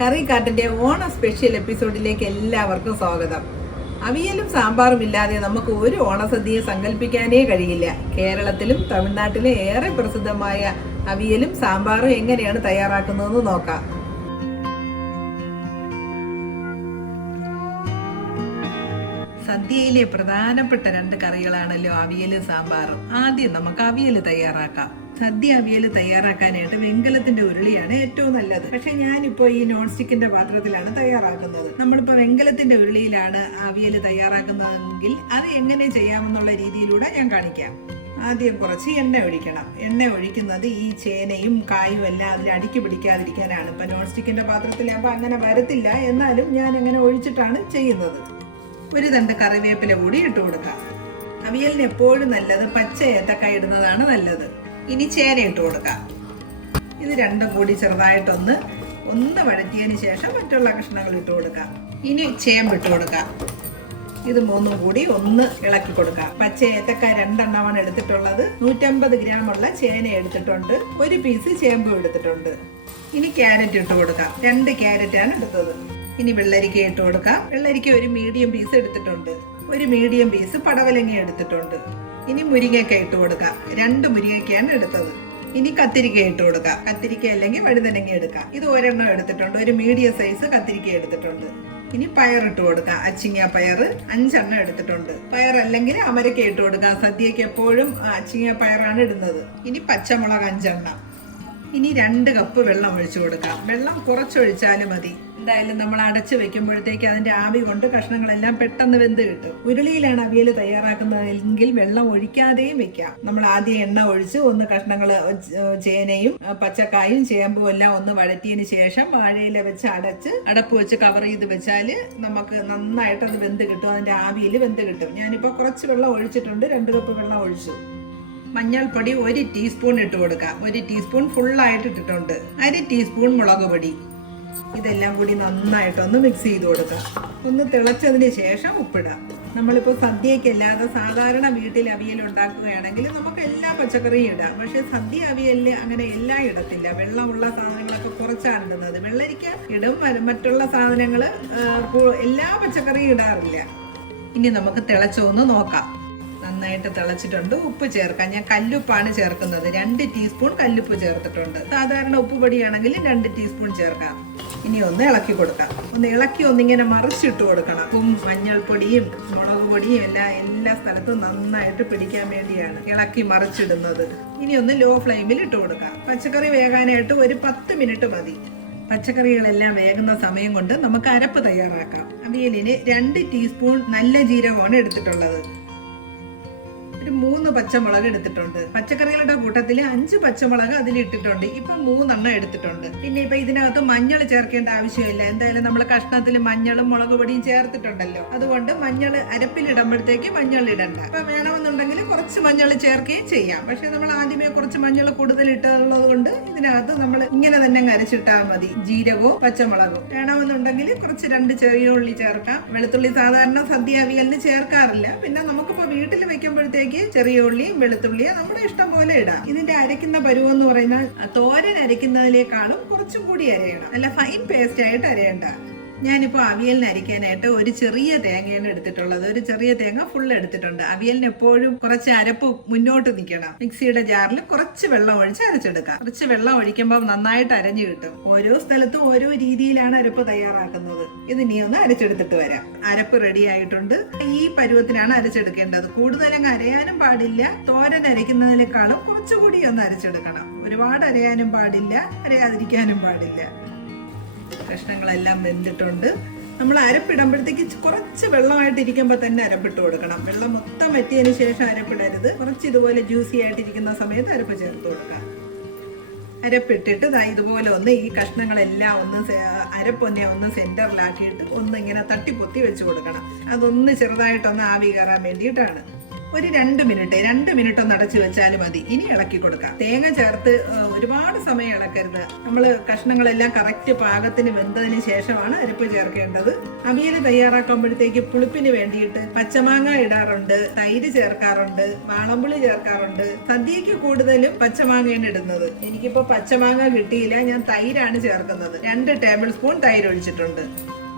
കറിക്കാട്ടിന്റെ ഓണ സ്പെഷ്യൽ എപ്പിസോഡിലേക്ക് എല്ലാവർക്കും സ്വാഗതം. അവിയലും സാമ്പാറും ഇല്ലാതെ നമുക്ക് ഒരു ഓണസദ്യയെ സങ്കല്പിക്കാനേ കഴിയില്ല. കേരളത്തിലും തമിഴ്നാട്ടിലും ഏറെ പ്രസിദ്ധമായ അവിയലും സാമ്പാറും എങ്ങനെയാണ് തയ്യാറാക്കുന്നതെന്ന് നോക്കാം. സദ്യയിലെ പ്രധാനപ്പെട്ട രണ്ട് കറികളാണല്ലോ അവിയലും സാമ്പാറും ആദ്യം നമുക്ക് അവിയൽ തയ്യാറാക്കാം. സദ്യ അവിയൽ തയ്യാറാക്കാനായിട്ട് വെങ്കലത്തിന്റെ ഉരുളിയാണ് ഏറ്റവും നല്ലത്. പക്ഷെ ഞാനിപ്പോ ഈ നോൺ സ്റ്റിക്കിന്റെ പാത്രത്തിലാണ് തയ്യാറാക്കുന്നത്. നമ്മളിപ്പോ വെങ്കലത്തിന്റെ ഉരുളിയിലാണ് അവിയൽ തയ്യാറാക്കുന്നതെങ്കിൽ അത് എങ്ങനെ ചെയ്യാമെന്നുള്ള രീതിയിലൂടെ ഞാൻ കാണിക്കാം. ആദ്യം കുറച്ച് എണ്ണ ഒഴിക്കണം. എണ്ണ ഒഴിക്കുന്നത് ഈ ചേനയും കായും എല്ലാം അതിൽ അടുക്കി പിടിക്കാതിരിക്കാനാണ്. ഇപ്പൊ നോൺ സ്റ്റിക്കിന്റെ പാത്രത്തിലാകുമ്പോൾ അങ്ങനെ വരത്തില്ല. എന്നാലും ഞാൻ അങ്ങനെ ഒഴിച്ചിട്ടാണ് ചെയ്യുന്നത്. ഒരു തണ്ട് കറിവേപ്പില കൂടി ഇട്ട് കൊടുക്കാം. അവിയലിന് എപ്പോഴും നല്ലത് പച്ച ഏത്തക്കായ ഇടുന്നതാണ് നല്ലത്. ഇനി ചേന ഇട്ട് കൊടുക്കാം. ഇത് രണ്ടും കൂടി ചെറുതായിട്ടൊന്ന് ഒന്ന് വഴറ്റിയതിന് ശേഷം മറ്റുള്ള കഷ്ണങ്ങൾ ഇട്ട് കൊടുക്കാം. ഇനി ചേമ്പ് ഇട്ട് കൊടുക്കാം. ഇത് മൂന്നും കൂടി ഒന്ന് ഇളക്കി കൊടുക്കാം. പച്ച ഏത്തക്ക രണ്ടെണ്ണമാണ് എടുത്തിട്ടുള്ളത്. നൂറ്റമ്പത് ഉള്ള ചേന എടുത്തിട്ടുണ്ട്. ഒരു പീസ് ചേമ്പും എടുത്തിട്ടുണ്ട്. ഇനി ക്യാരറ്റ് ഇട്ട് കൊടുക്കാം. രണ്ട് ക്യാരറ്റാണ് എടുത്തത്. ഇനി വെള്ളരിക്ക ഇട്ട് കൊടുക്കാം. വെള്ളരിക്ക ഒരു മീഡിയം പീസ് എടുത്തിട്ടുണ്ട്. ഒരു മീഡിയം പീസ് പടവലങ്ങ എടുത്തിട്ടുണ്ട്. ഇനി മുരിങ്ങയ്ക്ക ഇട്ട് കൊടുക്കാം. രണ്ട് മുരിങ്ങയ്ക്കയാണ് എടുത്തത്. ഇനി കത്തിരിക്ക ഇട്ട് കൊടുക്കാം. കത്തിരിക്ക അല്ലെങ്കിൽ വഴുതനങ്ങ എടുക്കാം. ഇത് ഒരെണ്ണം എടുത്തിട്ടുണ്ട്. ഒരു മീഡിയം സൈസ് കത്തിരിക്ക എടുത്തിട്ടുണ്ട്. ഇനി പയർ ഇട്ട് കൊടുക്കാം. അച്ചിങ്ങ പയർ അഞ്ചെണ്ണം എടുത്തിട്ടുണ്ട്. പയർ അല്ലെങ്കിൽ അമരക്ക ഇട്ട് കൊടുക്കാം. സദ്യക്ക് എപ്പോഴും അച്ചിങ്ങ പയറാണ് ഇടുന്നത്. ഇനി പച്ചമുളക് അഞ്ചെണ്ണം. ഇനി രണ്ട് കപ്പ് വെള്ളം ഒഴിച്ചു കൊടുക്കാം. വെള്ളം കുറച്ചൊഴിച്ചാലും മതി. എന്തായാലും നമ്മൾ അടച്ചു വെക്കുമ്പോഴത്തേക്ക് അതിന്റെ ആവി കൊണ്ട് കഷ്ണങ്ങളെല്ലാം പെട്ടെന്ന് വെന്ത് കിട്ടും. ഉരുളിയിലാണ് അവിയൽ തയ്യാറാക്കുന്നതെങ്കിൽ വെള്ളം ഒഴിക്കാതെയും വെക്കാം. നമ്മൾ ആദ്യം എണ്ണ ഒഴിച്ച് ഒന്ന് കഷ്ണങ്ങൾ ചേനയും പച്ചക്കായും ചേമ്പും എല്ലാം ഒന്ന് വഴറ്റിയതിന് ശേഷം വാഴയില വെച്ച് അടച്ച് അടപ്പ് വെച്ച് കവർ ചെയ്ത് വെച്ചാൽ നമുക്ക് നന്നായിട്ട് അത് വെന്ത് കിട്ടും. അതിന്റെ ആവിയിൽ വെന്ത് കിട്ടും. ഞാനിപ്പോൾ കുറച്ച് വെള്ളം ഒഴിച്ചിട്ടുണ്ട്. രണ്ട് കപ്പ് വെള്ളം ഒഴിച്ചു. മഞ്ഞൾപ്പൊടി ഒരു ടീസ്പൂൺ ഇട്ട് കൊടുക്കാം ഒരു ടീസ്പൂൺ ഫുള്ളായിട്ട് ഇട്ടിട്ടുണ്ട്. അര ടീസ്പൂൺ മുളക് പൊടി. ഇതെല്ലാം കൂടി നന്നായിട്ടൊന്ന് മിക്സ് ചെയ്ത് കൊടുക്കുക. ഒന്ന് തിളച്ചതിന് ശേഷം ഉപ്പിടാം നമ്മളിപ്പോൾ സദ്യക്കല്ലാതെ സാധാരണ വീട്ടിൽ അവിയൽ ഉണ്ടാക്കുകയാണെങ്കിൽ നമുക്ക് എല്ലാ പച്ചക്കറിയും ഇടാം. പക്ഷേ സദ്യ അവിയലിൽ അങ്ങനെ എല്ലാം ഇടത്തില്ല. വെള്ളമുള്ള സാധനങ്ങളൊക്കെ കുറച്ചാണ് ഇടുന്നത്. വെള്ളരിക്ക ഇടും. മറ്റുള്ള സാധനങ്ങൾ എല്ലാ പച്ചക്കറിയും ഇടാറില്ല. ഇനി നമുക്ക് തിളച്ചൊന്ന് നോക്കാം. നന്നായിട്ട് തിളച്ചിട്ടുണ്ട്. ഉപ്പ് ചേർക്കാം. ഞാൻ കല്ലുപ്പാണ് ചേർക്കുന്നത്. രണ്ട് ടീസ്പൂൺ കല്ലുപ്പ് ചേർത്തിട്ടുണ്ട്. സാധാരണ ഉപ്പ് പൊടിയാണെങ്കിൽ രണ്ട് ടീസ്പൂൺ ചേർക്കാം. ഇനി ഒന്ന് ഇളക്കി കൊടുക്കാം. ഒന്ന് ഇളക്കി ഒന്നിങ്ങനെ മറിച്ചിട്ട് കൊടുക്കണം. ഉപ്പും മഞ്ഞൾപ്പൊടിയും മുളക് പൊടിയും എല്ലാം എല്ലാ സ്ഥലത്തും നന്നായിട്ട് പിടിക്കാൻ വേണ്ടിയാണ് ഇളക്കി മറിച്ചിടുന്നത്. ഇനി ഒന്ന് ലോ ഫ്ലെയിമിൽ ഇട്ട് കൊടുക്കാം. പച്ചക്കറി വേകാനായിട്ട് ഒരു പത്ത് മിനിറ്റ് മതി. പച്ചക്കറികളെല്ലാം വേകുന്ന സമയം കൊണ്ട് നമുക്ക് അരപ്പ് തയ്യാറാക്കാം. അവിയലിന് രണ്ട് ടീസ്പൂൺ നല്ല ജീരകമാണ് എടുത്തിട്ടുള്ളത്. മൂന്ന് പച്ചമുളക് എടുത്തിട്ടുണ്ട്. പച്ചക്കറികളുടെ കൂട്ടത്തിൽ അഞ്ച് പച്ചമുളക് അതിൽ ഇട്ടിട്ടുണ്ട് ഇപ്പൊ മൂന്നെണ്ണം എടുത്തിട്ടുണ്ട്. പിന്നെ ഇപ്പൊ ഇതിനകത്ത് മഞ്ഞൾ ചേർക്കേണ്ട ആവശ്യമില്ല. എന്തായാലും നമ്മൾ കഷ്ണത്തിൽ മഞ്ഞളും മുളക് പൊടിയും ചേർത്തിട്ടുണ്ടല്ലോ. അതുകൊണ്ട് മഞ്ഞൾ അരപ്പിലിടുമ്പോഴത്തേക്ക് മഞ്ഞൾ ഇടണ്ട. ഇപ്പൊ വേണമെന്നുണ്ടെങ്കിൽ കുറച്ച് മഞ്ഞൾ ചേർക്കുകയും ചെയ്യാം. പക്ഷെ നമ്മൾ ആദ്യമേ കുറച്ച് മഞ്ഞൾ കൂടുതൽ ഇട്ടുള്ളത് കൊണ്ട് ഇതിനകത്ത് നമ്മൾ ഇങ്ങനെ തന്നെ അരച്ചിട്ടാൽ മതി. ജീരകവും പച്ചമുളകും. വേണമെന്നുണ്ടെങ്കിൽ കുറച്ച് രണ്ട് ചെറിയ ഉള്ളി ചേർക്കാം. വെളുത്തുള്ളി സാധാരണ സദ്യ അവിയലിന് ചേർക്കാറില്ല. പിന്നെ നമുക്കിപ്പോ വീട്ടിൽ വെക്കുമ്പോഴത്തേക്ക് ചെറിയ ഉള്ളിയും വെളുത്തുള്ളിയും നമ്മുടെ ഇഷ്ടം പോലെ ഇടാം. ഇതിന്റെ അരയ്ക്കുന്ന പരുവം എന്ന് പറയുന്നത് തോരൻ അരയ്ക്കുന്നതിനേക്കാളും കുറച്ചും കൂടി അരയണം. നല്ല ഫൈൻ പേസ്റ്റ് ആയിട്ട് അരയണ്ട. ഞാനിപ്പോൾ അവിയലിന് അരിക്കാനായിട്ട് ഒരു ചെറിയ തേങ്ങയാണ് എടുത്തിട്ടുള്ളത്. ഒരു ചെറിയ തേങ്ങ ഫുൾ എടുത്തിട്ടുണ്ട്. അവിയലിന് എപ്പോഴും കുറച്ച് അരപ്പ് മുന്നോട്ട് നിൽക്കണം മിക്സിയുടെ ജാറിൽ കുറച്ച് വെള്ളം ഒഴിച്ച് അരച്ചെടുക്കാം. കുറച്ച് വെള്ളം ഒഴിക്കുമ്പോൾ നന്നായിട്ട് അരഞ്ഞു കിട്ടും. ഓരോ സ്ഥലത്തും ഓരോ രീതിയിലാണ് അരപ്പ് തയ്യാറാക്കുന്നത്. ഇത് നീ ഒന്ന് അരച്ചെടുത്തിട്ട് വരാം. അരപ്പ് റെഡി ആയിട്ടുണ്ട്. ഈ പരുവത്തിനാണ് അരച്ചെടുക്കേണ്ടത്. കൂടുതലങ്ങ് അരയാനും പാടില്ല. തോരൻ അരയ്ക്കുന്നതിനേക്കാളും കുറച്ചുകൂടി ഒന്ന് അരച്ചെടുക്കണം. ഒരുപാട് അരയാനും പാടില്ല. അരയാതിരിക്കാനും പാടില്ല. കഷ്ണങ്ങളെല്ലാം വെന്തിട്ടുണ്ട്. നമ്മൾ അരപ്പിടുമ്പോഴത്തേക്ക് കുറച്ച് വെള്ളമായിട്ട് ഇരിക്കുമ്പോൾ തന്നെ അരപ്പിട്ട് കൊടുക്കണം. വെള്ളം മൊത്തം വറ്റിയതിന് ശേഷം അരപ്പിടരുത്. കുറച്ച് ഇതുപോലെ ജ്യൂസി ആയിട്ടിരിക്കുന്ന സമയത്ത് അരപ്പ് ചേർത്ത് കൊടുക്കാം. അരപ്പിട്ടിട്ട് ദാ ഇതുപോലെ ഒന്ന് ഈ കഷ്ണങ്ങളെല്ലാം ഒന്ന് അരപ്പൊന്നെ ഒന്ന് സെന്ററിലാക്കിയിട്ട് ഒന്ന് ഇങ്ങനെ തട്ടിപ്പൊത്തി വെച്ച് കൊടുക്കണം. അതൊന്ന് ചെറുതായിട്ടൊന്ന് ആവി കയറാൻ വേണ്ടിയിട്ടാണ്. ഒരു രണ്ട് മിനിറ്റ് രണ്ട് മിനിറ്റ് ഒന്ന് അടച്ചു വെച്ചാൽ മതി. ഇനി ഇളക്കി കൊടുക്കാം. തേങ്ങ ചേർത്ത് ഒരുപാട് സമയം ഇളക്കരുത്. നമ്മൾ കഷ്ണങ്ങളെല്ലാം കറക്റ്റ് പാകത്തിന് വെന്തതിന് ശേഷമാണ് അരിപ്പ് ചേർക്കേണ്ടത്. അവിയൽ തയ്യാറാക്കുമ്പോഴത്തേക്ക് പുളിപ്പിന് വേണ്ടിയിട്ട് പച്ചമാങ്ങ ഇടാറുണ്ട് തൈര് ചേർക്കാറുണ്ട് വാളമ്പുളി ചേർക്കാറുണ്ട്. സദ്യക്ക് കൂടുതലും പച്ചമാങ്ങയാണ് ഇടുന്നത്. എനിക്കിപ്പോ പച്ചമാങ്ങ കിട്ടിയില്ല ഞാൻ തൈരാണ് ചേർക്കുന്നത്. രണ്ട് ടേബിൾ സ്പൂൺ തൈര് ഒഴിച്ചിട്ടുണ്ട്.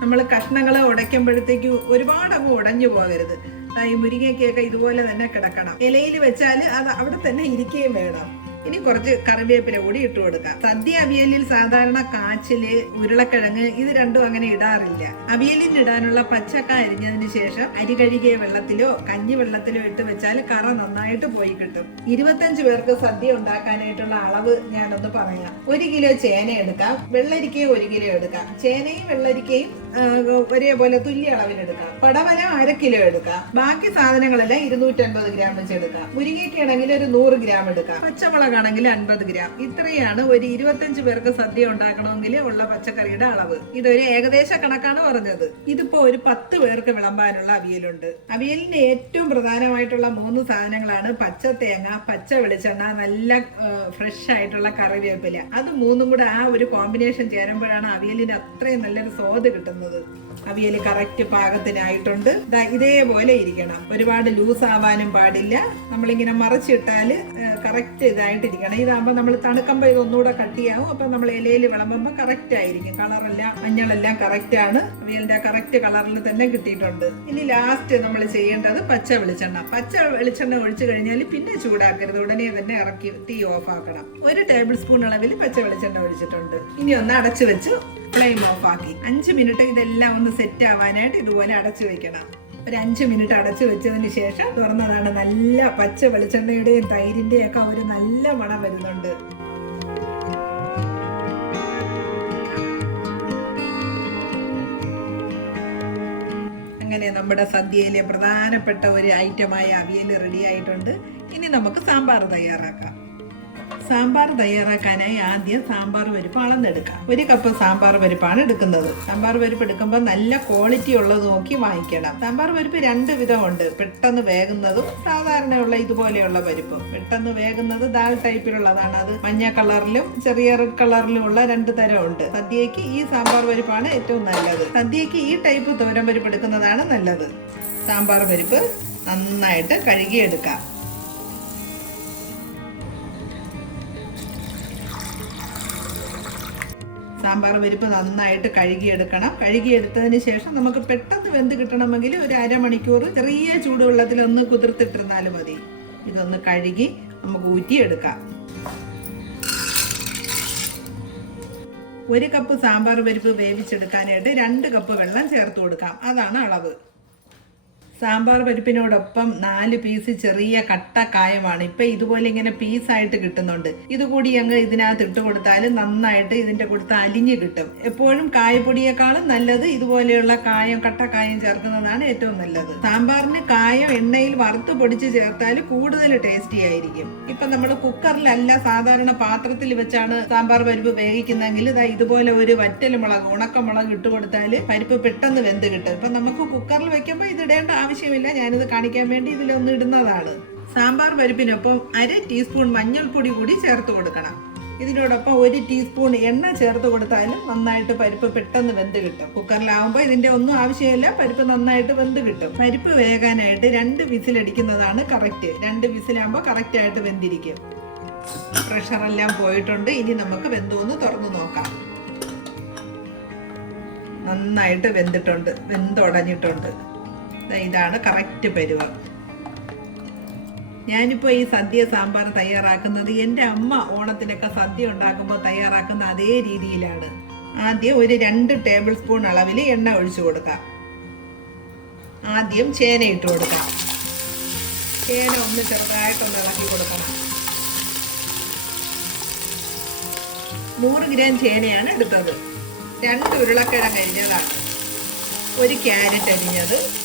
നമ്മൾ കഷ്ണങ്ങൾ ഉടയ്ക്കുമ്പോഴത്തേക്ക് ഒരുപാട് അങ്ങ് ഉടഞ്ഞു പോകരുത്. ഈ മുരിങ്ങയ്ക്കൊക്കെ ഇതുപോലെ തന്നെ കിടക്കണം. ഇലയിൽ വെച്ചാൽ അത് അവിടെ തന്നെ ഇരിക്കുകയും വേണം. ഇനി കുറച്ച് കറിവേപ്പില കൂടി ഇട്ട് കൊടുക്കാം. സദ്യ അവിയലിൽ സാധാരണ കാച്ചിൽ ഉരുളക്കിഴങ്ങ് ഇത് രണ്ടും അങ്ങനെ ഇടാറില്ല. അവിയലിന് ഇടാനുള്ള പച്ചക്ക അരിഞ്ഞതിന് ശേഷം അരി കഴുകിയ വെള്ളത്തിലോ കഞ്ഞി വെള്ളത്തിലോ ഇട്ട് വെച്ചാൽ കറ നന്നായിട്ട് പോയി കിട്ടും. ഇരുപത്തഞ്ച് പേർക്ക് സദ്യ ഉണ്ടാക്കാനായിട്ടുള്ള അളവ് ഞാനൊന്ന് പറയാം. ഒരു കിലോ ചേന എടുക്കാം. വെള്ളരിക്കയും ഒരു കിലോ എടുക്കാം. ചേനയും വെള്ളരിക്കയും ഒരേപോലെ തുല്യ അളവിലെടുക്കാം. പടവലം അര കിലോ എടുക്കാം. ബാക്കി സാധനങ്ങളെല്ലാം ഇരുന്നൂറ്റൻപത് ഗ്രാം വെച്ച് എടുക്കാം. മുരിങ്ങയ്ക്കാണെങ്കിൽ ഒരു നൂറ് ഗ്രാം എടുക്കാം. പച്ചമുളകാണെങ്കിൽ അൻപത് ഗ്രാം. ഇത്രയാണ് ഒരു ഇരുപത്തഞ്ച് പേർക്ക് സദ്യ ഉണ്ടാക്കണമെങ്കിൽ ഉള്ള പച്ചക്കറിയുടെ അളവ്. ഇതൊരു ഏകദേശ കണക്കാണ് പറഞ്ഞത്. ഇതിപ്പോ ഒരു പത്ത് പേർക്ക് വിളമ്പാനുള്ള അവിയലുണ്ട്. അവിയലിന്റെ ഏറ്റവും പ്രധാനമായിട്ടുള്ള മൂന്ന് സാധനങ്ങളാണ് പച്ച തേങ്ങ പച്ച വെളിച്ചെണ്ണ നല്ല ഫ്രഷ് ആയിട്ടുള്ള കറിവേപ്പില. അത് മൂന്നും കൂടെ ആ ഒരു കോമ്പിനേഷൻ ചേരുമ്പോഴാണ് അവിയലിന് അത്രയും നല്ലൊരു സ്വാദ് കിട്ടുന്നത്. അവിയൽ കറക്റ്റ് പാകത്തിനായിട്ടുണ്ട്. ഇതേപോലെ ഇരിക്കണം. ഒരുപാട് ലൂസ് ആവാനും പാടില്ല. നമ്മളിങ്ങനെ മറച്ചിട്ടാൽ കറക്റ്റ് ഇതായിട്ടിരിക്കണം. ഇതാകുമ്പോൾ നമ്മൾ തണുക്കുമ്പോൾ ഇതൊന്നുകൂടെ കട്ടിയാവും അപ്പം നമ്മൾ ഇലയിൽ വിളമ്പുമ്പോൾ കറക്റ്റ് ആയിരിക്കും. കളറെല്ലാം മഞ്ഞളെല്ലാം കറക്റ്റ് ആണ്. അവിയലിന്റെ കറക്റ്റ് കളറിൽ തന്നെ കിട്ടിയിട്ടുണ്ട്. ഇനി ലാസ്റ്റ് നമ്മൾ ചെയ്യേണ്ടത് പച്ച വെളിച്ചെണ്ണ. പച്ച വെളിച്ചെണ്ണ ഒഴിച്ചു കഴിഞ്ഞാൽ പിന്നെ ചൂടാക്കരുത്. ഉടനെ തന്നെ ഇറക്കി തീ ഓഫ് ആക്കണം. ഒരു ടേബിൾ സ്പൂൺ അളവിൽ പച്ച വെളിച്ചെണ്ണ ഒഴിച്ചിട്ടുണ്ട്. ഇനി ഒന്ന് അടച്ചു വെച്ച്. ഫ്ലെയിം ഓഫ് ആക്കി. അഞ്ച് മിനിറ്റ് ഇതെല്ലാം ഒന്ന് സെറ്റ് ആവാനായിട്ട് ഇതുപോലെ അടച്ചു വെക്കണം. ഒരു അഞ്ച് മിനിറ്റ് അടച്ചു വെച്ചതിന് ശേഷം തുറന്നതാണ് നല്ല പച്ച വെളിച്ചെണ്ണയുടെയും തൈരിന്റെയും ഒക്കെ ഒരു നല്ല മണം വരുന്നുണ്ട്. അങ്ങനെ നമ്മുടെ സദ്യയിലെ പ്രധാനപ്പെട്ട ഒരു ഐറ്റമായ അവിയൽ റെഡി ആയിട്ടുണ്ട്. ഇനി നമുക്ക് സാമ്പാർ തയ്യാറാക്കാം. സാമ്പാർ തയ്യാറാക്കാനായി ആദ്യം സാമ്പാർ പരിപ്പ് അളന്നെടുക്കാം. ഒരു കപ്പ് സാമ്പാർ പരിപ്പാണ് എടുക്കുന്നത്. സാമ്പാർ പരിപ്പ് എടുക്കുമ്പോൾ നല്ല ക്വാളിറ്റി ഉള്ളത് നോക്കി വാങ്ങിക്കണം. സാമ്പാർ പരിപ്പ് രണ്ട് വിധമുണ്ട്. പെട്ടെന്ന് വേകുന്നതും സാധാരണയുള്ള ഇതുപോലെയുള്ള പരിപ്പും. പെട്ടെന്ന് വേകുന്നത് ദാൽ ടൈപ്പിലുള്ളതാണ് അത് മഞ്ഞ കളറിലും ചെറിയ റെഡ് കളറിലും ഉള്ള രണ്ട് തരമുണ്ട്. സദ്യയ്ക്ക് ഈ സാമ്പാർ പരിപ്പാണ് ഏറ്റവും നല്ലത്. സദ്യയ്ക്ക് ഈ ടൈപ്പ് തോരൻ പരിപ്പ് എടുക്കുന്നതാണ് നല്ലത്. സാമ്പാർ പരിപ്പ് നന്നായിട്ട് കഴുകിയെടുക്കാം. സാമ്പാർ പരിപ്പ് നന്നായിട്ട് കഴുകിയെടുക്കണം. കഴുകിയെടുത്തതിന് ശേഷം നമുക്ക് പെട്ടെന്ന് വെന്ത് കിട്ടണമെങ്കിൽ ഒരു അരമണിക്കൂർ ചെറിയ ചൂടുവെള്ളത്തിൽ ഒന്ന് കുതിർത്തിട്ടിരുന്നാൽ മതി. ഇതൊന്ന് കഴുകി നമുക്ക് ഊറ്റിയെടുക്കാം. ഒരു കപ്പ് സാമ്പാർ പരിപ്പ് വേവിച്ചെടുക്കാനായിട്ട് രണ്ട് കപ്പ് വെള്ളം ചേർത്ത് കൊടുക്കാം. അതാണ് അളവ്. സാമ്പാർ പരിപ്പിനോടൊപ്പം നാല് പീസ് ചെറിയ കട്ട കായമാണ്. ഇപ്പൊ ഇതുപോലെ ഇങ്ങനെ പീസായിട്ട് കിട്ടുന്നുണ്ട്. ഇതുകൂടി അങ്ങ് ഇതിനകത്ത് ഇട്ട് കൊടുത്താൽ നന്നായിട്ട് ഇതിന്റെ കൊടുത്ത് അലിഞ്ഞ് കിട്ടും. എപ്പോഴും കായപ്പൊടിയേക്കാളും നല്ലത് ഇതുപോലെയുള്ള കായം കട്ട കായം ചേർക്കുന്നതാണ് ഏറ്റവും നല്ലത്. സാമ്പാറിന് കായം എണ്ണയിൽ വറുത്ത് പൊടിച്ച് ചേർത്താൽ കൂടുതൽ ടേസ്റ്റി ആയിരിക്കും. ഇപ്പൊ നമ്മൾ കുക്കറിലല്ല സാധാരണ പാത്രത്തിൽ വെച്ചാണ് സാമ്പാർ പരിപ്പ് വേവിക്കുന്നതെങ്കിൽ ഇതാ ഇതുപോലെ ഒരു വറ്റൽ മുളക് ഉണക്കമുളക് ഇട്ട് കൊടുത്താൽ പരിപ്പ് പെട്ടെന്ന് വെന്ത് കിട്ടും. ഇപ്പൊ നമുക്ക് കുക്കറിൽ വെക്കുമ്പോൾ ഇതിടേണ്ട ആവശ്യമില്ല ഞാനിത് കാണിക്കാൻ വേണ്ടി ഇതിലൊന്ന് ഇടുന്നതാണ്. സാമ്പാർ പരിപ്പിനൊപ്പം അര ടീസ്പൂൺ മഞ്ഞൾപ്പൊടി കൂടി ചേർത്ത് കൊടുക്കണം. ഇതിനോടൊപ്പം ഒരു ടീസ്പൂൺ എണ്ണ ചേർത്ത് കൊടുത്താലും നന്നായിട്ട് പരിപ്പ് പെട്ടെന്ന് വെന്ത് കിട്ടും. കുക്കറിലാവുമ്പോൾ ഇതിന്റെ ഒന്നും ആവശ്യമില്ല പരിപ്പ് നന്നായിട്ട് വെന്ത് കിട്ടും. പരിപ്പ് വേകാനായിട്ട് രണ്ട് വിസിലടിക്കുന്നതാണ് കറക്റ്റ് രണ്ട് വിസിലാകുമ്പോൾ കറക്റ്റായിട്ട് വെന്തിരിക്കും. പ്രഷറെല്ലാം പോയിട്ടുണ്ട് ഇനി നമുക്ക് വെന്തോന്ന് തുറന്നു നോക്കാം. നന്നായിട്ട് വെന്തിട്ടുണ്ട് വെന്തുടഞ്ഞിട്ടുണ്ട്. ഇതാണ് കറക്റ്റ് പരുവം. ഞാനിപ്പോൾ ഈ സദ്യ സാമ്പാർ തയ്യാറാക്കുന്നത് എന്റെ അമ്മ ഓണത്തിനൊക്കെ സദ്യ ഉണ്ടാക്കുമ്പോൾ തയ്യാറാക്കുന്ന അതേ രീതിയിലാണ്. ആദ്യം ഒരു രണ്ട് ടേബിൾ സ്പൂൺ അളവിൽ എണ്ണ ഒഴിച്ചു കൊടുക്കാം. ആദ്യം ചേന ഇട്ട് കൊടുക്കാം. ചേന ഒന്ന് ചെറുതായിട്ടൊന്ന് ഇളക്കി കൊടുക്കണം. നൂറ് ഗ്രാം ചേനയാണ് എടുത്തത്. രണ്ട് ഉരുളക്കിഴങ്ങ് അരിഞ്ഞതാണ്. ഒരു ക്യാരറ്റ് അരിഞ്ഞത്.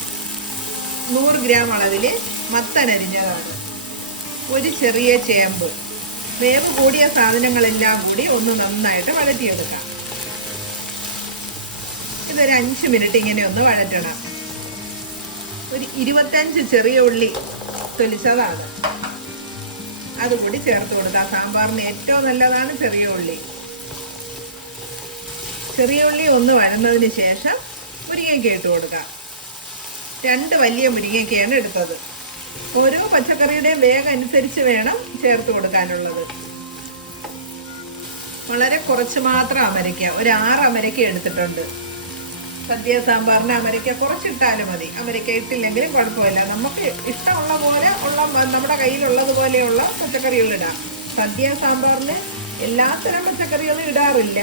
നൂറ് ഗ്രാം അളവിൽ മത്തനരിഞ്ഞതാണ് ഒരു ചെറിയ ചേമ്പ്. വേവ് കൂടിയ സാധനങ്ങളെല്ലാം കൂടി ഒന്ന് നന്നായിട്ട് വഴറ്റിയെടുക്കാം. ഇതൊരു അഞ്ച് മിനിറ്റ് ഇങ്ങനെ ഒന്ന് വഴറ്റണം. ഒരു ഇരുപത്തഞ്ച് ചെറിയ ഉള്ളി തൊലിച്ചതാണ്. അതുകൂടി ചേർത്ത് കൊടുക്കാം. സാമ്പാറിന് ഏറ്റവും നല്ലതാണ് ചെറിയ ഉള്ളി. ചെറിയ ഉള്ളി ഒന്ന് വഴന്നതിന് ശേഷം മുരിങ്ങയ്ക്ക് ഇട്ട് കൊടുക്കാം. രണ്ട് വലിയ മുരിങ്ങയ്ക്കയാണ് എടുത്തത്. ഓരോ പച്ചക്കറിയുടെയും വേഗം അനുസരിച്ച് വേണം ചേർത്ത് കൊടുക്കാനുള്ളത്. വളരെ കുറച്ച് മാത്രം അമരയ്ക്ക ഒരു ആറ് അമരയ്ക്ക എടുത്തിട്ടുണ്ട്. സദ്യ സാമ്പാറിന് അമരയ്ക്ക കുറച്ചിട്ടാലും മതി. അമരയ്ക്ക ഇട്ടില്ലെങ്കിലും കുഴപ്പമില്ല. നമുക്ക് ഇഷ്ടമുള്ള പോലെ ഉള്ള നമ്മുടെ കയ്യിലുള്ളത് പോലെയുള്ള പച്ചക്കറികൾ ഇടാം. സദ്യ സാമ്പാറിന് എല്ലാത്തരം പച്ചക്കറികളും ഇടാറില്ല.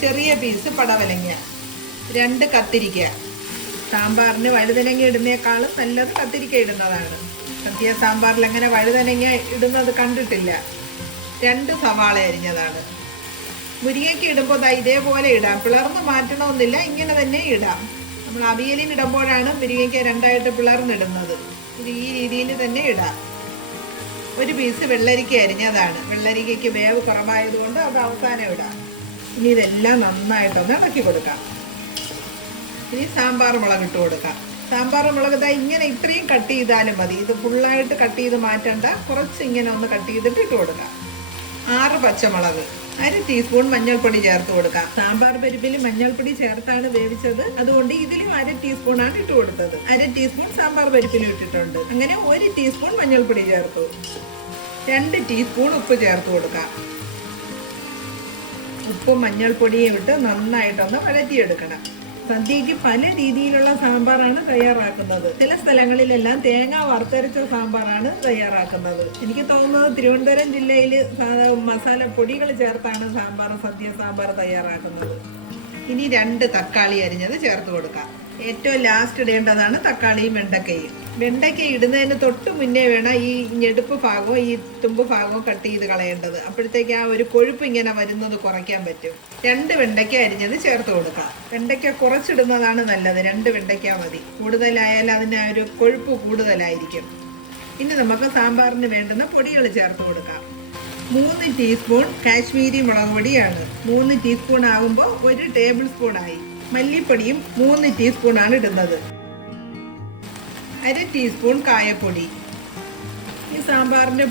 ചെറിയ പീസ് പടവലങ്ങ. രണ്ട് കത്തിരിക്ക. സാമ്പാറിന് വഴുതനങ്ങ ഇടുന്നേക്കാളും നല്ലത് കത്തിരിക്ക ഇടുന്നതാണ്. കത്തിയ സാമ്പാറിൽ അങ്ങനെ വഴുതനങ്ങ ഇടുന്നത് കണ്ടിട്ടില്ല. രണ്ട് സവാള അരിഞ്ഞതാണ്. മുരിങ്ങയ്ക്ക് ഇടുമ്പോൾ ദാ ഇതേപോലെ ഇടാം. പിളർന്ന് മാറ്റണമെന്നില്ല ഇങ്ങനെ തന്നെ ഇടാം. നമ്മൾ അവിയലിന് ഇടുമ്പോഴാണ് മുരിങ്ങയ്ക്ക് രണ്ടായിട്ട് പിളർന്നിടുന്നത് ഇത് ഈ രീതിയിൽ തന്നെ ഇടാം. ഒരു പീസ് വെള്ളരിക്ക അരിഞ്ഞതാണ്. വെള്ളരിക്കയ്ക്ക് വേവ് കുറവായതുകൊണ്ട് അത് അവസാനം ഇടാം. ഇനി ഇതെല്ലാം നന്നായിട്ടൊന്ന് ഇളക്കി കൊടുക്കാം. ഇനി സാമ്പാർ മുളക് ഇട്ട് കൊടുക്കാം. സാമ്പാർ മുളക് ഇതാ ഇങ്ങനെ ഇത്രയും കട്ട് ചെയ്താലും മതി. ഇത് ഫുള്ളായിട്ട് കട്ട് ചെയ്ത് മാറ്റണ്ട. കുറച്ച് ഇങ്ങനെ ഒന്ന് കട്ട് ചെയ്തിട്ട് ഇട്ട് കൊടുക്കാം. ആറ് പച്ചമുളക് അര ടീസ്പൂൺ മഞ്ഞൾപ്പൊടി ചേർത്ത് കൊടുക്കാം. സാമ്പാർ പരിപ്പിൽ മഞ്ഞൾപ്പൊടി ചേർത്താണ് വേവിച്ചത്. അതുകൊണ്ട് ഇതിലും അര ടീസ്പൂൺ ആണ് ഇട്ട് കൊടുത്തത്. അര ടീസ്പൂൺ സാമ്പാർ പരിപ്പിലും ഇട്ടിട്ടുണ്ട്. അങ്ങനെ ഒരു ടീസ്പൂൺ മഞ്ഞൾപ്പൊടി ചേർത്തു. രണ്ട് ടീസ്പൂൺ ഉപ്പ് ചേർത്ത് കൊടുക്കാം. ഉപ്പും മഞ്ഞൾപ്പൊടിയും ഇട്ട് നന്നായിട്ടൊന്ന് വഴറ്റിയെടുക്കണം. സദ്യക്ക് പല രീതിയിലുള്ള സാമ്പാറാണ് തയ്യാറാക്കുന്നത്. ചില സ്ഥലങ്ങളിലെല്ലാം തേങ്ങ വറുത്തരച്ച സാമ്പാറാണ് തയ്യാറാക്കുന്നത്. എനിക്ക് തോന്നുന്നത് തിരുവനന്തപുരം ജില്ലയിൽ മസാല പൊടികൾ ചേർത്താണ് സാമ്പാർ സദ്യ സാമ്പാർ തയ്യാറാക്കുന്നത്. ഇനി രണ്ട് തക്കാളി അരിഞ്ഞത് ചേർത്ത് കൊടുക്കാം. ഏറ്റവും ലാസ്റ്റ് ഇടേണ്ടതാണ് തക്കാളിയും വെണ്ടക്കയും. വെണ്ടയ്ക്ക ഇടുന്നതിന് തൊട്ട് മുന്നേ വേണം ഈ ഞെടുപ്പ് ഭാഗവും ഈ തുമ്പ് ഭാഗവും കട്ട് ചെയ്ത് കളയേണ്ടത്. അപ്പോഴത്തേക്ക് ആ ഒരു കൊഴുപ്പ് ഇങ്ങനെ വരുന്നത് കുറയ്ക്കാൻ പറ്റും. രണ്ട് വെണ്ടയ്ക്ക അരിഞ്ഞത് ചേർത്ത് കൊടുക്കാം. വെണ്ടയ്ക്ക കുറച്ചിടുന്നതാണ് നല്ലത്. രണ്ട് വെണ്ടയ്ക്ക മതി. കൂടുതലായാൽ അതിന് ഒരു കൊഴുപ്പ് കൂടുതലായിരിക്കും. ഇനി നമുക്ക് സാമ്പാറിന് വേണ്ടുന്ന പൊടികൾ ചേർത്ത് കൊടുക്കാം. മൂന്ന് ടീസ്പൂൺ കാശ്മീരി മുളക് പൊടിയാണ്. മൂന്ന് ടീസ്പൂൺ ആകുമ്പോൾ ഒരു ടേബിൾ സ്പൂൺ ആയി മല്ലിപ്പൊടിയും മൂന്ന് ടീസ്പൂൺ ആണ് ഇടുന്നത്. അര ടീസ്പൂൺ കായപ്പൊടി.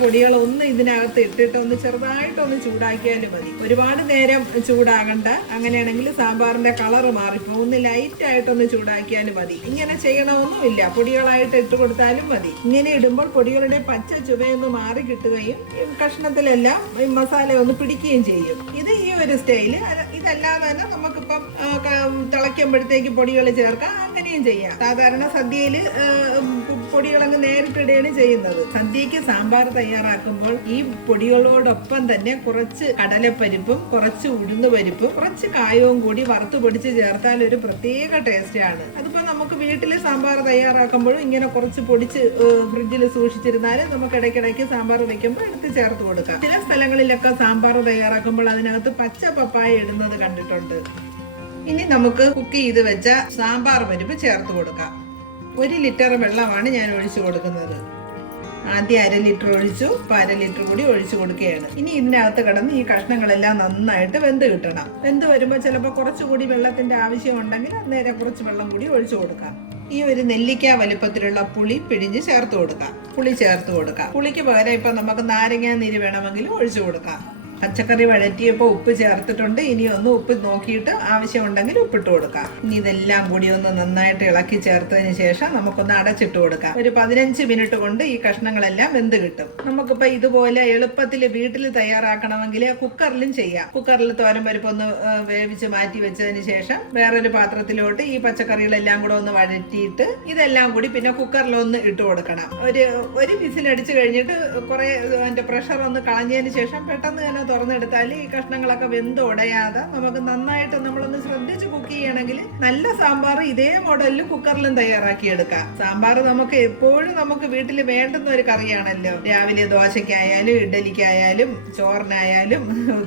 പൊടികൾ ഒന്ന് ഇതിനകത്ത് ഇട്ടിട്ട് ഒന്ന് ചെറുതായിട്ടൊന്ന് ചൂടാക്കിയാലും മതി. ഒരുപാട് നേരം ചൂടാകണ്ട. അങ്ങനെയാണെങ്കിൽ സാമ്പാറിന്റെ കളർ മാറിപ്പോ ഒന്ന് ലൈറ്റ് ആയിട്ടൊന്ന് ചൂടാക്കിയാലും മതി. ഇങ്ങനെ ചെയ്യണമൊന്നുമില്ല. പൊടികളായിട്ട് ഇട്ട് കൊടുത്താലും മതി. ഇങ്ങനെ ഇടുമ്പോൾ പൊടികളുടെ പച്ച ചുവയൊന്ന് മാറി കിട്ടുകയും കഷ്ണത്തിലെല്ലാം മസാല ഒന്ന് പിടിക്കുകയും ചെയ്യും. ഇത് ഈ ഒരു സ്റ്റൈൽ. ഇതല്ലാതെ തന്നെ നമുക്കിപ്പം തിളയ്ക്കുമ്പോഴത്തേക്ക് പൊടികൾ ചേർക്കാം. അങ്ങനെയും ചെയ്യാം. സാധാരണ സദ്യയിൽ പൊടികളങ്ങ് നേരിട്ടിടുകയാണ് ചെയ്യുന്നത്. സദ്യക്ക് സാമ്പാർ തയ്യാറാക്കുമ്പോൾ ഈ പൊടികളോടൊപ്പം തന്നെ കുറച്ച് കടലപ്പരിപ്പും കുറച്ച് ഉഴുന്ന് പരിപ്പും കുറച്ച് കായവും കൂടി വറുത്ത് പൊടിച്ച് ചേർത്താൽ ഒരു പ്രത്യേക ടേസ്റ്റ് ആണ്. അതിപ്പോ നമുക്ക് വീട്ടിൽ സാമ്പാർ തയ്യാറാക്കുമ്പോഴും ഇങ്ങനെ കുറച്ച് പൊടിച്ച് ഫ്രിഡ്ജിൽ സൂക്ഷിച്ചിരുന്നാൽ നമുക്ക് ഇടയ്ക്കിടയ്ക്ക് സാമ്പാർ വയ്ക്കുമ്പോൾ എടുത്ത് ചേർത്ത് കൊടുക്കാം. ചില സ്ഥലങ്ങളിലൊക്കെ സാമ്പാർ തയ്യാറാക്കുമ്പോൾ അതിനകത്ത് പച്ച പപ്പായ ഇടുന്നത് കണ്ടിട്ടുണ്ട്. ഇനി നമുക്ക് കുക്ക് ചെയ്ത് വെച്ച സാമ്പാർ പരിപ്പ് ചേർത്ത് കൊടുക്കാം. ഒരു ലിറ്റർ വെള്ളമാണ് ഞാൻ ഒഴിച്ചു കൊടുക്കുന്നത്. ആദ്യം അര ലിറ്റർ ഒഴിച്ചു ഇപ്പം അര ലിറ്റർ കൂടി ഒഴിച്ചു കൊടുക്കുകയാണ്. ഇനി ഇതിനകത്ത് കിടന്ന് ഈ കഷ്ണങ്ങളെല്ലാം നന്നായിട്ട് വെന്ത് കിട്ടണം. വെന്ത് വരുമ്പോൾ ചിലപ്പോൾ കുറച്ചുകൂടി വെള്ളത്തിന്റെ ആവശ്യം ഉണ്ടെങ്കിൽ അന്നേരം കുറച്ച് വെള്ളം കൂടി ഒഴിച്ചു കൊടുക്കാം. ഈ ഒരു നെല്ലിക്ക വലുപ്പത്തിലുള്ള പുളി പിഴിഞ്ഞ് ചേർത്ത് കൊടുക്കാം. പുളി ചേർത്ത് കൊടുക്കാം. പുളിക്ക് പകരം ഇപ്പം നമുക്ക് നാരങ്ങ നീര് വേണമെങ്കിൽ ഒഴിച്ചു കൊടുക്കാം. പച്ചക്കറി വഴറ്റിയപ്പോൾ ഉപ്പ് ചേർത്തിട്ടുണ്ട്. ഇനി ഒന്ന് ഉപ്പ് നോക്കിയിട്ട് ആവശ്യമുണ്ടെങ്കിൽ ഉപ്പിട്ട് കൊടുക്കാം. ഇനി ഇതെല്ലാം കൂടി ഒന്ന് നന്നായിട്ട് ഇളക്കി ചേർത്തതിന് ശേഷം നമുക്കൊന്ന് അടച്ചിട്ട് കൊടുക്കാം. ഒരു പതിനഞ്ച് മിനിറ്റ് കൊണ്ട് ഈ കഷ്ണങ്ങളെല്ലാം വെന്ത് കിട്ടും. നമുക്കിപ്പോൾ ഇതുപോലെ എളുപ്പത്തിൽ വീട്ടിൽ തയ്യാറാക്കണമെങ്കിൽ കുക്കറിലും ചെയ്യാം. കുക്കറിൽ തോരൻ പരിപ്പൊന്ന് വേവിച്ച് മാറ്റി വെച്ചതിന് ശേഷം വേറൊരു പാത്രത്തിലോട്ട് ഈ പച്ചക്കറികളെല്ലാം കൂടെ ഒന്ന് വഴറ്റിയിട്ട് ഇതെല്ലാം കൂടി പിന്നെ കുക്കറിൽ ഒന്ന് ഇട്ട് കൊടുക്കണം. ഒരു ഒരു വിസിലടിച്ച് കഴിഞ്ഞിട്ട് കുറെ അതിന്റെ പ്രഷർ ഒന്ന് കളഞ്ഞതിന് ശേഷം പെട്ടെന്ന് തന്നെ തുറന്നെടുത്താൽ ഈ കഷ്ണങ്ങളൊക്കെ വെന്ത് ഉടയാതെ നമുക്ക് നന്നായിട്ട് നമ്മളൊന്ന് ശ്രദ്ധിച്ച് കുക്ക് ചെയ്യണമെങ്കിൽ നല്ല സാമ്പാർ ഇതേ മോഡലിൽ കുക്കറിലും തയ്യാറാക്കിയെടുക്കാം. സാമ്പാർ നമുക്ക് എപ്പോഴും നമുക്ക് വീട്ടിൽ വേണ്ടുന്ന ഒരു കറിയാണല്ലോ. രാവിലെ ദോശയ്ക്കായാലും ഇഡലിക്കായാലും ചോറിനായാലും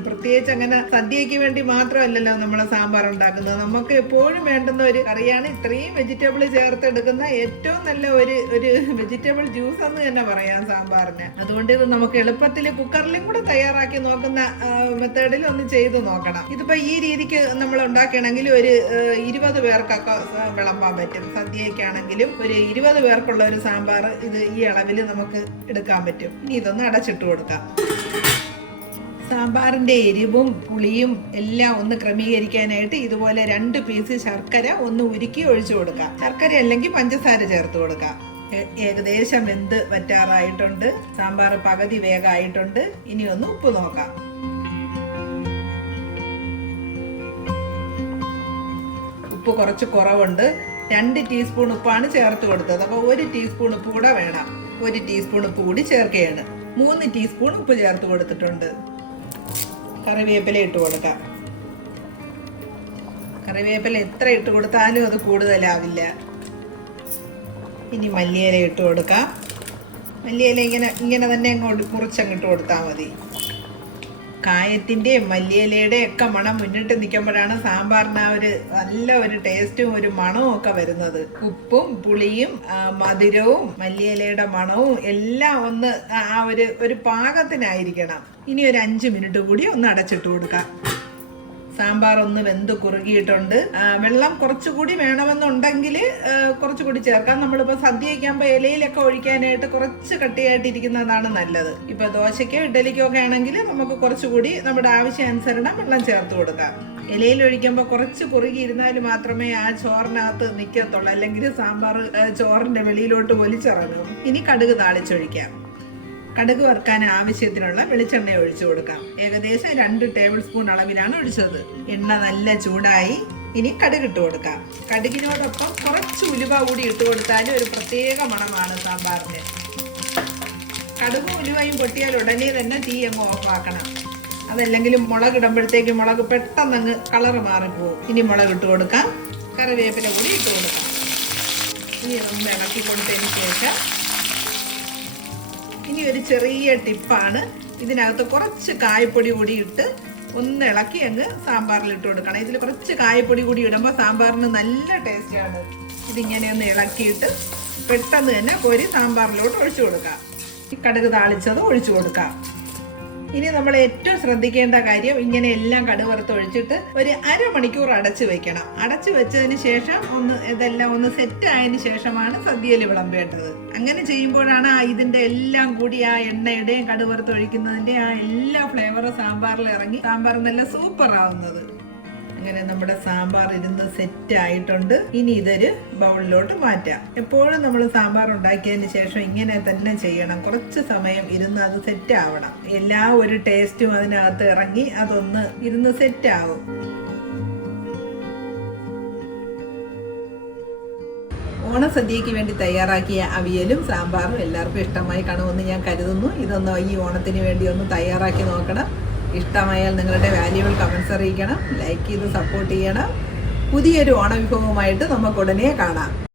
പ്രത്യേകിച്ച് അങ്ങനെ സദ്യയ്ക്ക് വേണ്ടി മാത്രമല്ലല്ലോ നമ്മൾ സാമ്പാർ ഉണ്ടാക്കുന്നത്. നമുക്ക് എപ്പോഴും വേണ്ടുന്ന ഒരു കറിയാണ് ഇത്രയും വെജിറ്റബിൾ ചേർത്തെടുക്കുന്ന ഏറ്റവും നല്ല ഒരു ഒരു വെജിറ്റബിൾ ജ്യൂസ് എന്ന് തന്നെ പറയാം സാമ്പാറിന്. അതുകൊണ്ട് ഇത് നമുക്ക് എളുപ്പത്തിൽ കുക്കറിലും കൂടെ തയ്യാറാക്കി നോക്കുന്ന അറിയാവുന്ന മെത്തേഡിൽ ഒന്ന് ചെയ്തു നോക്കണം. ഇതിപ്പോ ഈ രീതിക്ക് നമ്മൾ ഉണ്ടാക്കുകയാണെങ്കിൽ ഒരു ഇരുപത് പേർക്കൊക്കെ വിളമ്പാൻ പറ്റും. സദ്യയൊക്കെയാണെങ്കിലും ഒരു ഇരുപത് പേർക്കുള്ള ഒരു സാമ്പാർ ഇത് ഈ അളവിൽ നമുക്ക് എടുക്കാൻ പറ്റും. ഇനി ഇതൊന്ന് അടച്ചിട്ട് കൊടുക്കാം. സാമ്പാറിന്റെ എരിവും പുളിയും എല്ലാം ഒന്ന് ക്രമീകരിക്കാനായിട്ട് ഇതുപോലെ രണ്ട് പീസ് ശർക്കര ഒന്ന് ഉരുക്കി ഒഴിച്ചു കൊടുക്കാം. ശർക്കര അല്ലെങ്കിൽ പഞ്ചസാര ചേർത്ത് കൊടുക്കാം. ഏകദേശം എന്ത് വറ്റാറായിട്ടുണ്ട്. സാമ്പാർ പകുതി വേഗമായിട്ടുണ്ട്. ഇനി ഒന്ന് ഉപ്പ് നോക്കാം. ഉപ്പ് കുറച്ച് കുറവുണ്ട്. രണ്ട് ടീസ്പൂൺ ഉപ്പാണ് ചേർത്ത് കൊടുത്തത്. അപ്പോൾ ഒരു ടീസ്പൂൺ ഉപ്പ് കൂടെ വേണം. ഒരു ടീസ്പൂൺ ഉപ്പ് കൂടി ചേർക്കുകയാണ്. മൂന്ന് ടീസ്പൂൺ ഉപ്പ് ചേർത്ത് കൊടുത്തിട്ടുണ്ട്. കറിവേപ്പില ഇട്ട് കൊടുക്കാം. കറിവേപ്പില എത്ര ഇട്ട് കൊടുത്താലും അത് കൂടുതലാവില്ല. ഇനി മല്ലിയില ഇട്ട് കൊടുക്കാം. മല്ലിയില ഇങ്ങനെ ഇങ്ങനെ തന്നെ അങ്ങോട്ട് മുറിച്ചങ്ങിട്ട് കൊടുത്താൽ മതി. കായത്തിന്റെയും മല്ലിയിലയുടെയും ഒക്കെ മണം മുന്നിട്ട് നിൽക്കുമ്പോഴാണ് സാമ്പാറിന് ആ ഒരു നല്ല ഒരു ടേസ്റ്റും ഒരു മണവും ഒക്കെ വരുന്നത്. ഉപ്പും പുളിയും മധുരവും മല്ലിയിലയുടെ മണവും എല്ലാം ഒന്ന് ആ- ഒരു ഒരു പാകത്തിനായിരിക്കണം. ഇനി ഒരു അഞ്ച് മിനിറ്റ് കൂടി ഒന്ന് അടച്ചിട്ട് കൊടുക്കാം. സാമ്പാർ ഒന്ന് വെന്ത് കുറുകിയിട്ടുണ്ട്. വെള്ളം കുറച്ചുകൂടി വേണമെന്നുണ്ടെങ്കിൽ കുറച്ചുകൂടി ചേർക്കാം. നമ്മളിപ്പോൾ സദ്യ വയ്ക്കുമ്പോൾ ഇലയിലൊക്കെ ഒഴിക്കാനായിട്ട് കുറച്ച് കട്ടിയായിട്ടിരിക്കുന്നതാണ് നല്ലത്. ഇപ്പൊ ദോശയ്ക്കോ ഇഡലിക്കോ ഒക്കെ ആണെങ്കിൽ നമുക്ക് കുറച്ചുകൂടി നമ്മുടെ ആവശ്യാനുസരണം വെള്ളം ചേർത്ത് കൊടുക്കാം. ഇലയിൽ ഒഴിക്കുമ്പോൾ കുറച്ച് കുറുകി ഇരുന്നാൽ മാത്രമേ ആ ചോറിനകത്ത് നിൽക്കത്തുള്ളൂ അല്ലെങ്കിൽ സാമ്പാർ ചോറിന്റെ വെളിയിലോട്ട് വലിച്ചിറങ്ങും. ഇനി കടുക് താളിച്ചൊഴിക്കാം. കടുക് വറുക്കാൻ ആവശ്യത്തിനുള്ള വെളിച്ചെണ്ണ ഒഴിച്ചു കൊടുക്കാം. ഏകദേശം രണ്ട് ടേബിൾ സ്പൂൺ അളവിലാണ് ഒഴിച്ചത്. എണ്ണ നല്ല ചൂടായി ഇനി കടുക് ഇട്ട് കൊടുക്കാം. കടുകിനോടൊപ്പം കുറച്ച് ഉലുവ കൂടി ഇട്ട് കൊടുത്താൽ ഒരു പ്രത്യേക മണമാണ് സാമ്പാറിന്. കടുകും ഉലുവയും പൊട്ടിയാൽ ഉടനെ തന്നെ തീ അങ്ങ് ഓഫാക്കണം. അതല്ലെങ്കിലും മുളക് ഇടുമ്പോഴത്തേക്ക് മുളക് പെട്ടെന്ന് അങ്ങ് കളറ് മാറിപ്പോവും. ഇനി മുളക് ഇട്ട് കൊടുക്കാം. കറിവേപ്പില കൂടി ഇട്ട് കൊടുക്കാം. ഇനി ഒന്ന് ഇളക്കി കൊടുത്തതിന് ശേഷം ഒരു ചെറിയ ടിപ്പാണ്. ഇതിനകത്ത് കുറച്ച് കായപ്പൊടി കൂടി ഇട്ട് ഒന്ന് ഇളക്കി അങ്ങ് സാമ്പാറിൽ ഇട്ട് കൊടുക്കണം. ഇതിൽ കുറച്ച് കായപ്പൊടി കൂടി ഇടുമ്പോൾ സാമ്പാറിന് നല്ല ടേസ്റ്റാണ് ഇതിങ്ങനെ ഒന്ന് ഇളക്കിയിട്ട് പെട്ടെന്ന് തന്നെ കോരി സാമ്പാറിലോട്ട് ഒഴിച്ചു കൊടുക്കാം. ഈ കടുക് താളിച്ചത് ഒഴിച്ചു കൊടുക്കാം. ഇനി നമ്മൾ ഏറ്റവും ശ്രദ്ധിക്കേണ്ട കാര്യം ഇങ്ങനെ എല്ലാം കടുവറുത്ത് ഒഴിച്ചിട്ട് ഒരു അരമണിക്കൂർ അടച്ചു വെക്കണം. അടച്ചു വെച്ചതിന് ശേഷം ഒന്ന് ഇതെല്ലാം ഒന്ന് സെറ്റ് ആയതിനു ശേഷമാണ് സദ്യയിൽ വിളമ്പേണ്ടത്. അങ്ങനെ ചെയ്യുമ്പോഴാണ് ആ ഇതിന്റെ എല്ലാം കൂടി ആ എണ്ണയുടെയും കടുവറുത്ത് ഒഴിക്കുന്നതിന്റെ ആ എല്ലാ ഫ്ലേവറും സാമ്പാറിൽ ഇറങ്ങി സാമ്പാർ നല്ല സൂപ്പർ ആവുന്നത്. അങ്ങനെ നമ്മുടെ സാമ്പാർ ഇരുന്ന് സെറ്റ് ആയിട്ടുണ്ട്. ഇനി ഇതൊരു ബൗളിലോട്ട് മാറ്റാം. എപ്പോഴും നമ്മൾ സാമ്പാർ ഉണ്ടാക്കിയതിന് ശേഷം ഇങ്ങനെ തന്നെ ചെയ്യണം. കുറച്ച് സമയം ഇരുന്ന് അത് സെറ്റ് ആവണം. എല്ലാ ഒരു ടേസ്റ്റും അതിനകത്ത് ഇറങ്ങി അതൊന്ന് ഇരുന്ന് സെറ്റ് ആവും. ഓണസദ്യയ്ക്ക് വേണ്ടി തയ്യാറാക്കിയ അവിയലും സാമ്പാറും എല്ലാവർക്കും ഇഷ്ടമായി കാണുമെന്ന് ഞാൻ കരുതുന്നു. ഇതൊന്ന് ഈ ഓണത്തിന് വേണ്ടി ഒന്ന് തയ്യാറാക്കി നോക്കണം. ഇഷ്ടമായാൽ നിങ്ങളുടെ വാല്യുബിൾ കമൻസ് അറിയിക്കണം ലൈക്ക് ചെയ്ത് സപ്പോർട്ട് ചെയ്യണം. പുതിയൊരു ഓണവിഭവമായിട്ട് നമുക്ക് ഉടനെ കാണാം.